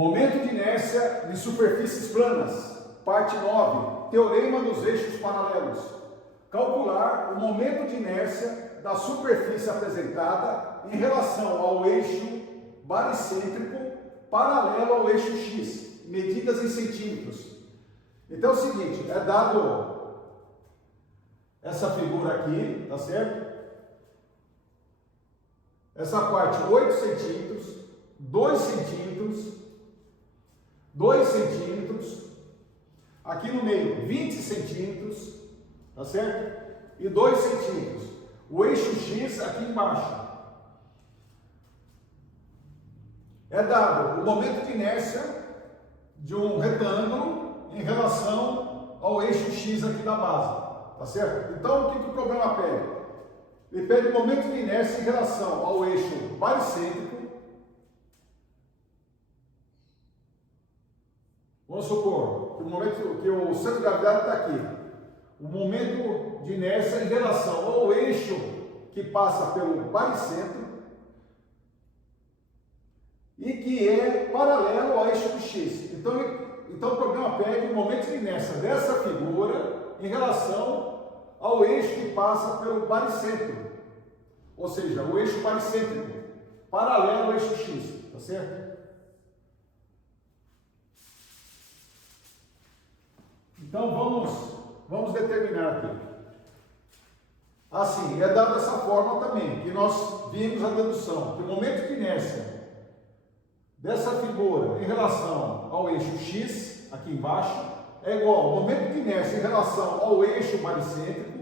Momento de inércia de superfícies planas. Parte 9. Teorema dos eixos paralelos. Calcular o momento de inércia da superfície apresentada em relação ao eixo baricêntrico paralelo ao eixo X, medidas em centímetros. Então é o seguinte, é dado essa figura aqui, tá certo? Essa parte 8 centímetros, 2 centímetros, 2 centímetros, aqui no meio 20 centímetros, tá certo? E 2 centímetros. O eixo X aqui embaixo. É dado o momento de inércia de um retângulo em relação ao eixo X aqui da base, tá certo? Então, o que o problema pede? Ele pede o momento de inércia em relação ao eixo baricêntrico. Vamos supor que o momento que o centro de gravidade está aqui. O momento de inércia em relação ao eixo que passa pelo baricentro e que é paralelo ao eixo do X. Então o problema pede o momento de inércia dessa figura em relação ao eixo que passa pelo baricentro, ou seja, o eixo baricêntrico, paralelo ao eixo X, tá certo? Então vamos determinar aqui. Assim, é dado dessa forma também, que nós vimos a dedução, que o momento de inércia dessa figura em relação ao eixo X, aqui embaixo, é igual ao momento de inércia em relação ao eixo baricêntrico,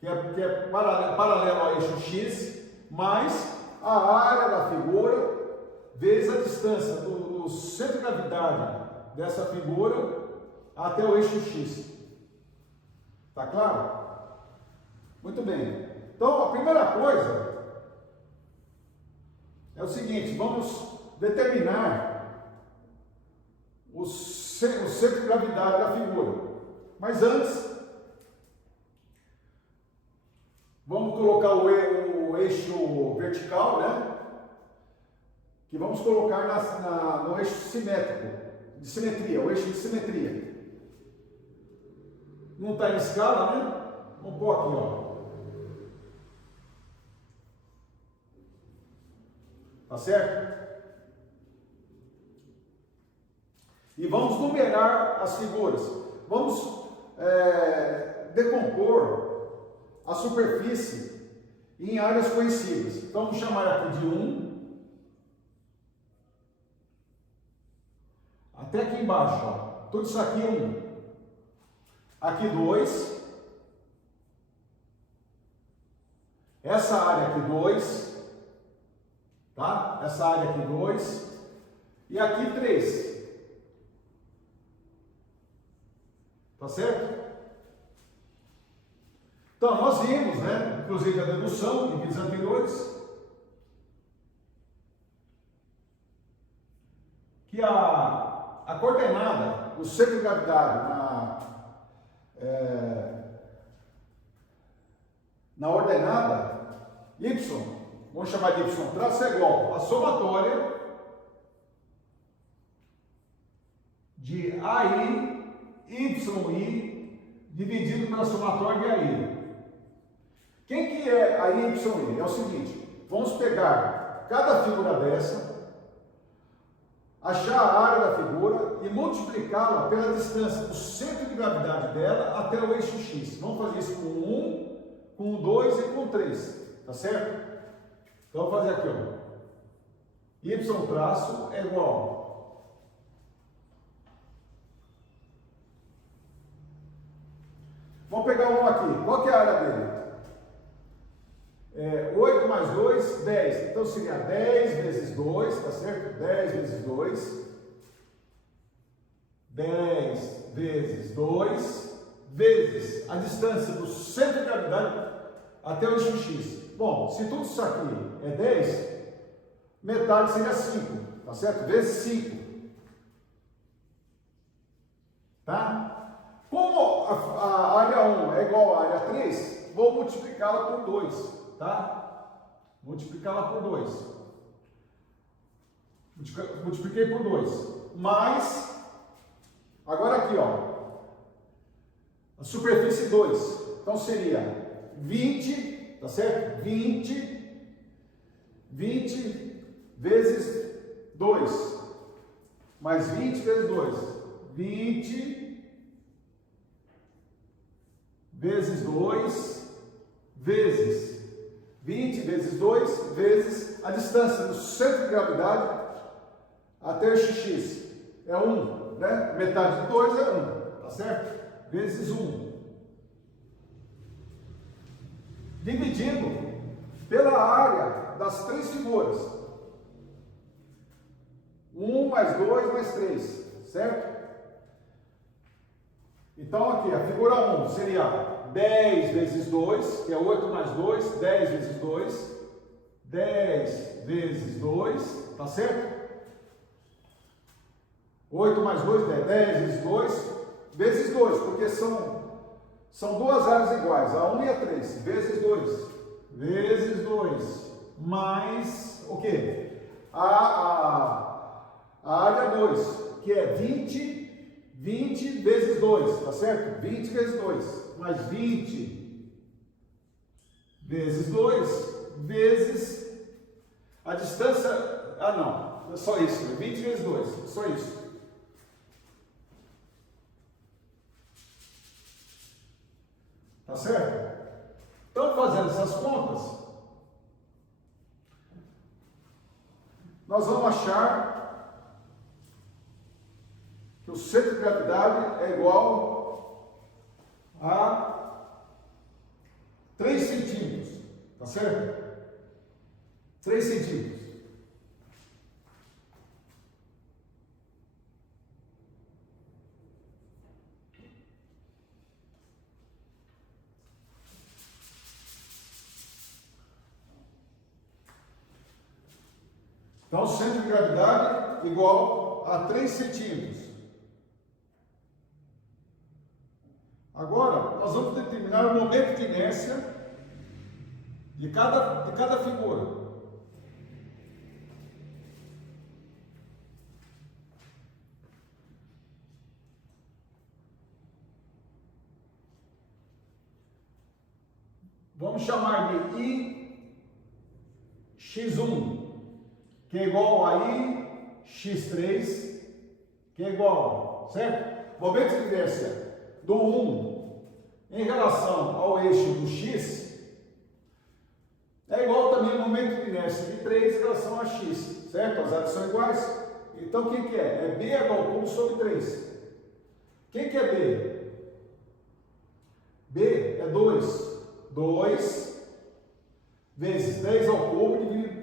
que é paralelo ao eixo X, mais a área da figura vezes a distância do centro de gravidade dessa figura até o eixo X. Tá claro? Muito bem. Então, a primeira coisa é o seguinte, vamos determinar o centro de gravidade da figura. Mas antes, vamos colocar o eixo vertical, né? Que vamos colocar no eixo simétrico, de simetria, o eixo de simetria. Não está em escala, né? Vamos pôr aqui, ó. Tá certo? E vamos numerar as figuras. Vamos decompor a superfície em áreas conhecidas. Então, vamos chamar aqui de 1 até aqui embaixo, ó. Tudo isso aqui é 1. Aqui 2. Essa área aqui 2. Tá? Essa área aqui 2. E aqui 3. Tá certo? Então, nós vimos, né? Inclusive a dedução em vídeos anteriores, que a coordenada, o centro de gravidade na ordenada y, vamos chamar de y traço, é igual a somatória de AI, YI, dividido pela somatória de AI. Quem que é a YI? É o seguinte, vamos pegar cada figura dessa, achar a área da figura e multiplicá-la pela distância do centro de gravidade dela até o eixo X. Vamos fazer isso com 1, com 2 e com 3, tá certo? Então vamos fazer aqui, ó. Y traço é igual vamos pegar um aqui. Qual que é a área dele? 8 mais 2, 10. Então seria 10 vezes 2, tá certo? 10 vezes 2. 10 vezes 2 vezes a distância do centro de gravidade até o eixo X. Bom, se tudo isso aqui é 10, metade seria 5, tá certo? Vezes 5. Tá? Como a área 1 é igual à área 3, vou multiplicá-la por 2, tá? Multiplicá-la por 2. multipliquei por 2, mais, agora aqui, ó, a superfície 2, então seria 20, tá certo? 20 vezes 2, mais 20 vezes 2, 20 vezes 2, vezes 20 vezes 2, vezes a distância do centro de gravidade até o x é 1, né? Metade de 2 é 1, tá certo? Vezes 1. Dividido pela área das três figuras. 1 mais 2 mais 3, certo? Então aqui, a figura 1 seria 10 vezes 2, que é 8 mais 2, 10 vezes 2, 10 vezes 2, tá certo? 8 mais 2, 10, 10 vezes 2, vezes 2, porque são duas áreas iguais, a 1 e a 3, vezes 2, mais o quê? A área 2, que é 20 vezes 2, tá certo? 20 vezes 2, mais 20 vezes 2, vezes a distância, não, é só isso, 20 vezes 2, só isso. Tá certo? Então, fazendo essas contas, nós vamos achar que o centro de gravidade é igual a 3 centímetros, tá certo? 3 centímetros. Então, o centro de gravidade igual a 3 centímetros. Agora, nós vamos determinar o momento de inércia de cada figura. Vamos chamar de IX1. Que é igual a I, x3, que é igual, certo? Momento de inércia do 1 em relação ao eixo do x é igual também ao momento de inércia de 3 em relação a x, certo? As áreas são iguais. Então, o que é? É b² sobre 3. O que é b? B é 2. 2 vezes 10 ao cubo dividido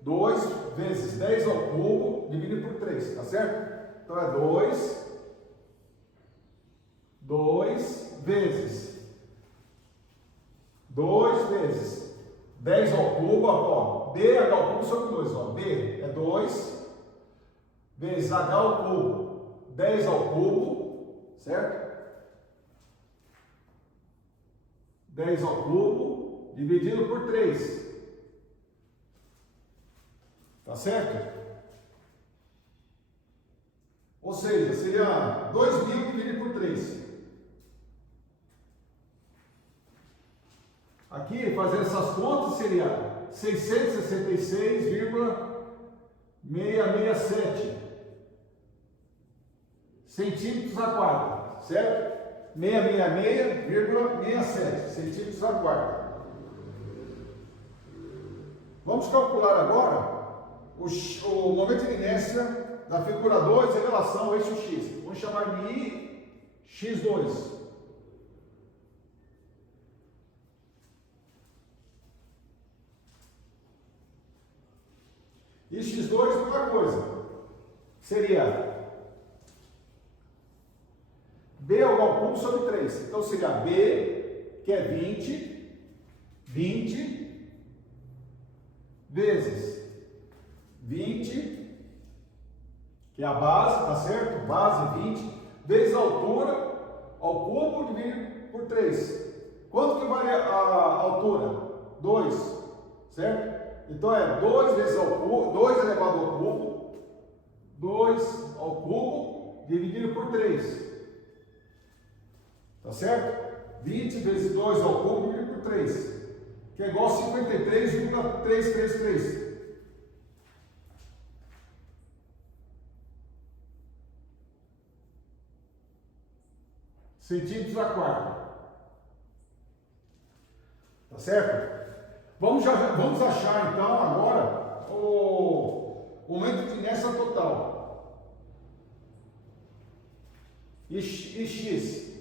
2 vezes 10 ao cubo dividido por 3, tá certo? Então é 2 vezes 10 ao cubo, ó, b² sobre 2, ó, b é 2 vezes h ao cubo, 10 ao cubo, certo? 10 ao cubo dividido por 3. Tá certo? Ou seja, seria 2.000 dividido por 3. Aqui, fazendo essas contas, seria 666,667 centímetros a quadro, certo? 666,67 centímetros a quadro. Vamos calcular agora o momento de inércia da figura 2 em relação ao eixo x. Vamos chamar de IX2. IX2 é outra coisa. Seria b² sobre 3. Então seria b, que é 20 vezes 20, que é a base, tá certo? Base 20, vezes a altura ao cubo dividido por 3. Quanto que vale a altura? 2, certo? Então é 2 vezes ao cubo, 2 elevado ao cubo, 2 ao cubo dividido por 3. Tá certo? 20 vezes 2 ao cubo dividido por 3. Que é igual a 53,333. Centímetros a quadro. Tá certo? Vamos achar então agora o momento de inércia total. Ix.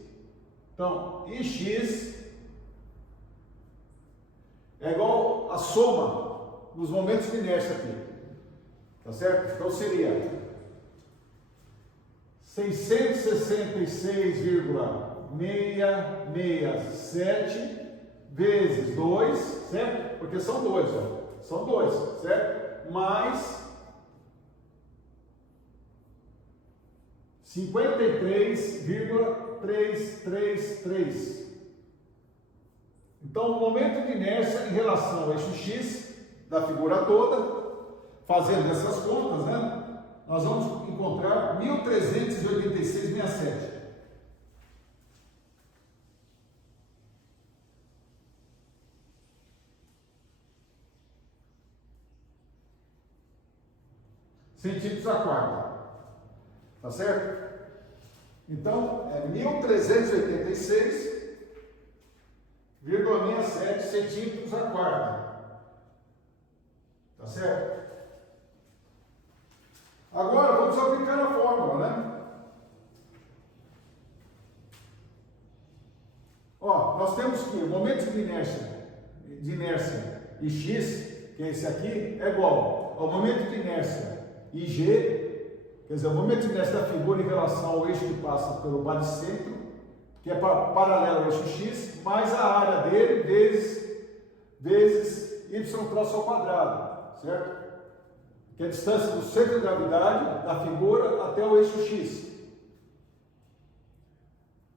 Então, Ix é igual a soma dos momentos de inércia aqui. Tá certo? Então seria 666,667 vezes 2, certo? Porque são 2, ó. São 2, certo? Mais 53,333. Então, o momento de inércia em relação ao eixo X da figura toda, fazendo essas contas, né? Nós vamos encontrar 1386,67. Centímetros a quadro. Tá certo? Então, é 1386,67 centímetros a quadro. Tá certo? Agora, vamos aplicar a fórmula, né? Ó, nós temos que o momento de inércia Ix, que é esse aqui, é igual ao momento de inércia IG, quer dizer, o momento de inércia da figura em relação ao eixo que passa pelo baricentro, que é paralelo ao eixo X, mais a área dele vezes y traço ao quadrado, certo? Que é a distância do centro de gravidade da figura até o eixo X.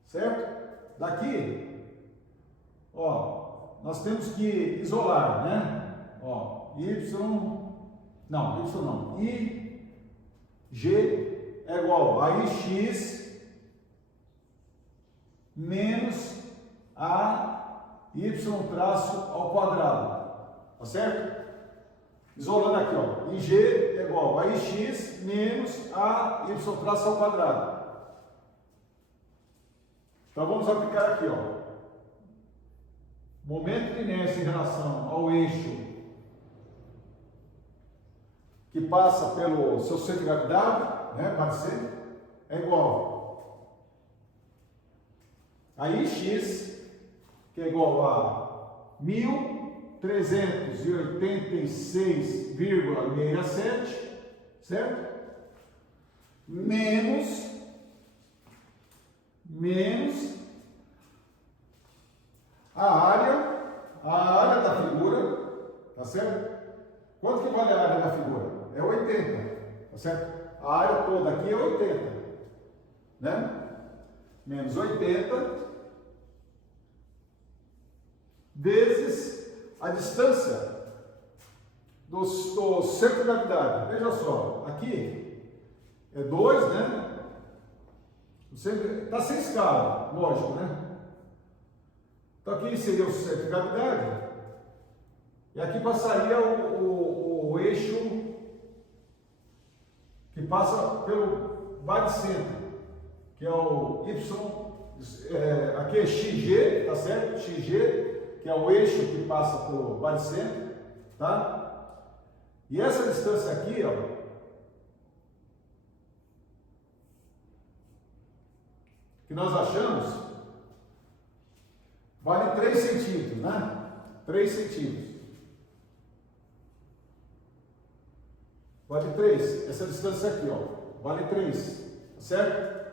Certo? Daqui, ó, nós temos que isolar, né? Ó, IG é igual a IX menos a y traço ao quadrado. Tá certo? Isolando aqui, ó, IG é igual a Ix menos a y traço ao quadrado. Então vamos aplicar aqui, ó. Momento de inércia em relação ao eixo que passa pelo seu centro de gravidade, né, baricentro, é igual a Ix, que é igual a 1386,67, certo? Menos a área da figura, tá certo? Quanto que vale a área da figura? É 80, tá certo? A área toda aqui é 80, né? Menos 80 vezes a distância do centro de gravidade. Veja só, aqui é 2, né? Está sem escala, lógico, né? Então aqui seria o centro de gravidade. E aqui passaria o eixo que passa pelo baricentro, que é o Y, aqui é XG, tá certo? XG, que é o eixo que passa pelo baricentro, tá? E essa distância aqui, ó, que nós achamos, vale 3 centímetros, né? 3 centímetros. Vale 3. Essa distância aqui, ó, vale 3. Tá certo?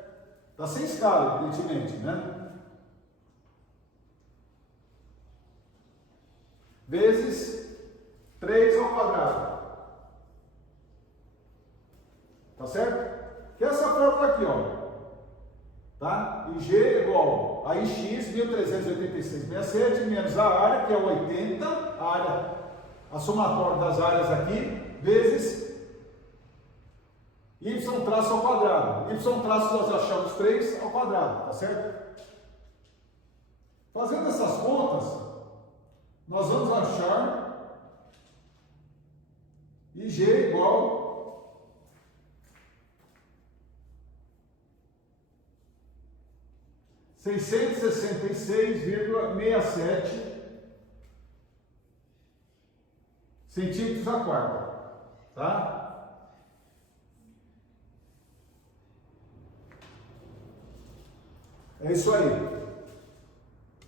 Está sem escala, evidentemente, né? Vezes 3 ao quadrado. Tá certo? Que é essa fórmula aqui, ó. Tá? IG é igual a Ix 1386,67 menos a área, que é 80, a somatória das áreas aqui, vezes Y traço ao quadrado. Y traço nós achamos 3 ao quadrado, tá certo? Fazendo essas contas, nós vamos achar IG igual a 666,67 centímetros a quarta, tá? É isso aí.